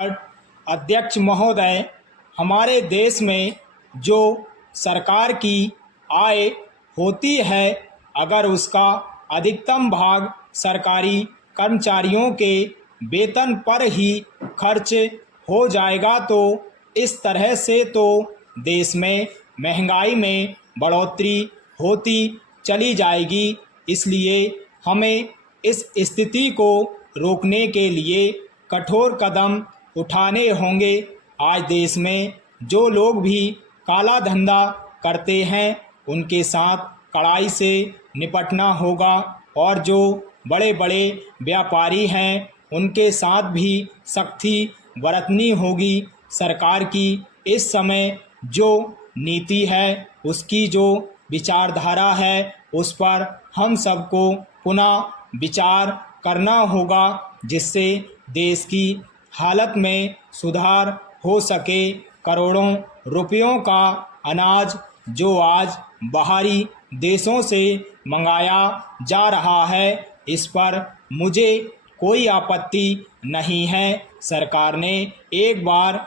अध्यक्ष महोदय, हमारे देश में जो सरकार की आय होती है, अगर उसका अधिकतम भाग सरकारी कर्मचारियों के वेतन पर ही खर्च हो जाएगा तो इस तरह से तो देश में महंगाई में बढ़ोतरी होती चली जाएगी। इसलिए हमें इस स्थिति को रोकने के लिए कठोर कदम उठाने होंगे। आज देश में जो लोग भी काला धंधा करते हैं उनके साथ कड़ाई से निपटना होगा और जो बड़े बड़े व्यापारी हैं उनके साथ भी सख्ती बरतनी होगी। सरकार की इस समय जो नीति है, उसकी जो विचारधारा है, उस पर हम सबको पुनः विचार करना होगा, जिससे देश की हालत में सुधार हो सके। करोड़ों रुपयों का अनाज जो आज बाहरी देशों से मंगाया जा रहा है, इस पर मुझे कोई आपत्ति नहीं है। सरकार ने एक बार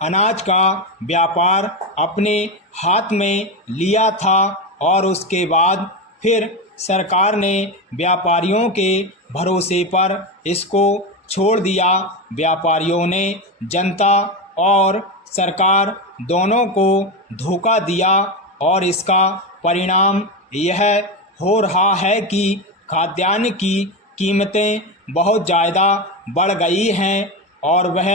अनाज का व्यापार अपने हाथ में लिया था और उसके बाद फिर सरकार ने व्यापारियों के भरोसे पर इसको छोड़ दिया। व्यापारियों ने जनता और सरकार दोनों को धोखा दिया और इसका परिणाम यह हो रहा है कि खाद्यान्न की कीमतें बहुत ज़्यादा बढ़ गई हैं और वह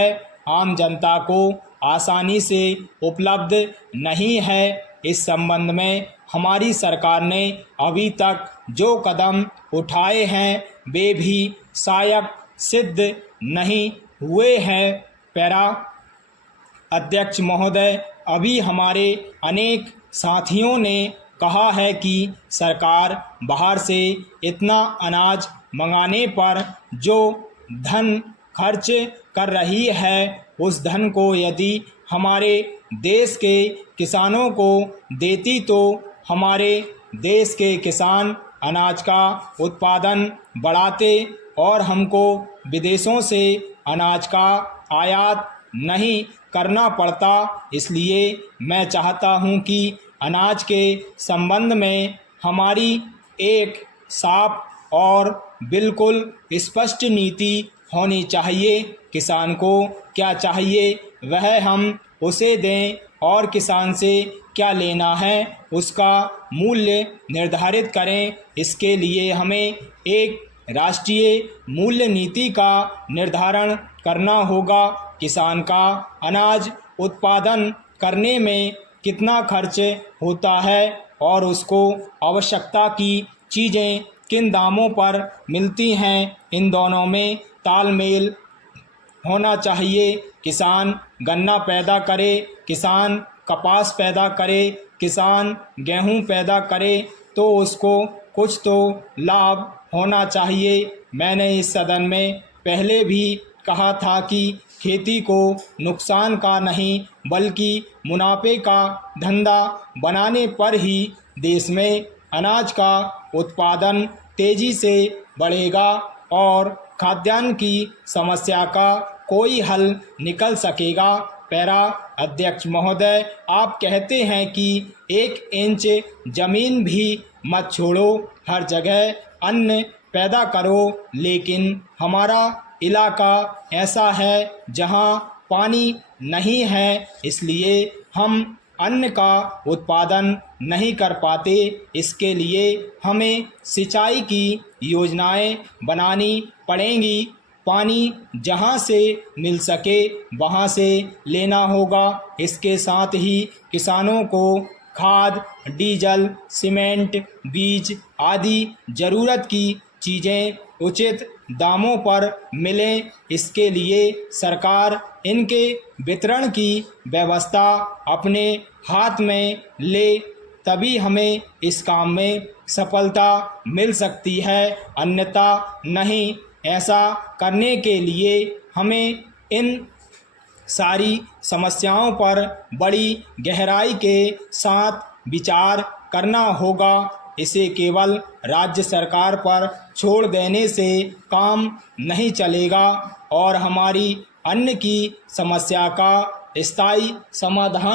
आम जनता को आसानी से उपलब्ध नहीं है। इस संबंध में हमारी सरकार ने अभी तक जो कदम उठाए हैं वे भी सहायक सिद्ध नहीं हुए हैं। पैरा अध्यक्ष महोदय, अभी हमारे अनेक साथियों ने कहा है कि सरकार बाहर से इतना अनाज मंगाने पर जो धन खर्च कर रही है, उस धन को यदि हमारे देश के किसानों को देती तो हमारे देश के किसान अनाज का उत्पादन बढ़ाते और हमको विदेशों से अनाज का आयात नहीं करना पड़ता। इसलिए मैं चाहता हूं कि अनाज के संबंध में हमारी एक साफ और बिल्कुल स्पष्ट नीति होनी चाहिए। किसान को क्या चाहिए वह हम उसे दें और किसान से क्या लेना है उसका मूल्य निर्धारित करें। इसके लिए हमें एक राष्ट्रीय मूल्य नीति का निर्धारण करना होगा। किसान का अनाज उत्पादन करने में कितना खर्च होता है और उसको आवश्यकता की चीज़ें किन दामों पर मिलती हैं, इन दोनों में तालमेल होना चाहिए। किसान गन्ना पैदा करे, किसान कपास पैदा करे, किसान गेहूं पैदा करे तो उसको कुछ तो लाभ होना चाहिए। मैंने इस सदन में पहले भी कहा था कि खेती को नुकसान का नहीं बल्कि मुनाफे का धंधा बनाने पर ही देश में अनाज का उत्पादन तेजी से बढ़ेगा और खाद्यान्न की समस्या का कोई हल निकल सकेगा। पैरा अध्यक्ष महोदय, आप कहते हैं कि 1 इंच जमीन भी मत छोड़ो, हर जगह अन्न पैदा करो, लेकिन हमारा इलाका ऐसा है जहां पानी नहीं है, इसलिए हम अन्न का उत्पादन नहीं कर पाते। इसके लिए हमें सिंचाई की योजनाएं बनानी पड़ेंगी। पानी जहां से मिल सके वहां से लेना होगा। इसके साथ ही किसानों को खाद, डीजल, सीमेंट, बीज आदि ज़रूरत की चीज़ें उचित दामों पर मिलें। इसके लिए सरकार इनके वितरण की व्यवस्था अपने हाथ में ले, तभी हमें इस काम में सफलता मिल सकती है, अन्यथा नहीं। ऐसा करने के लिए हमें इन सारी समस्याओं पर बड़ी गहराई के साथ विचार करना होगा। इसे केवल राज्य सरकार पर छोड़ देने से काम नहीं चलेगा और हमारी अन्न की समस्या का स्थायी समाधान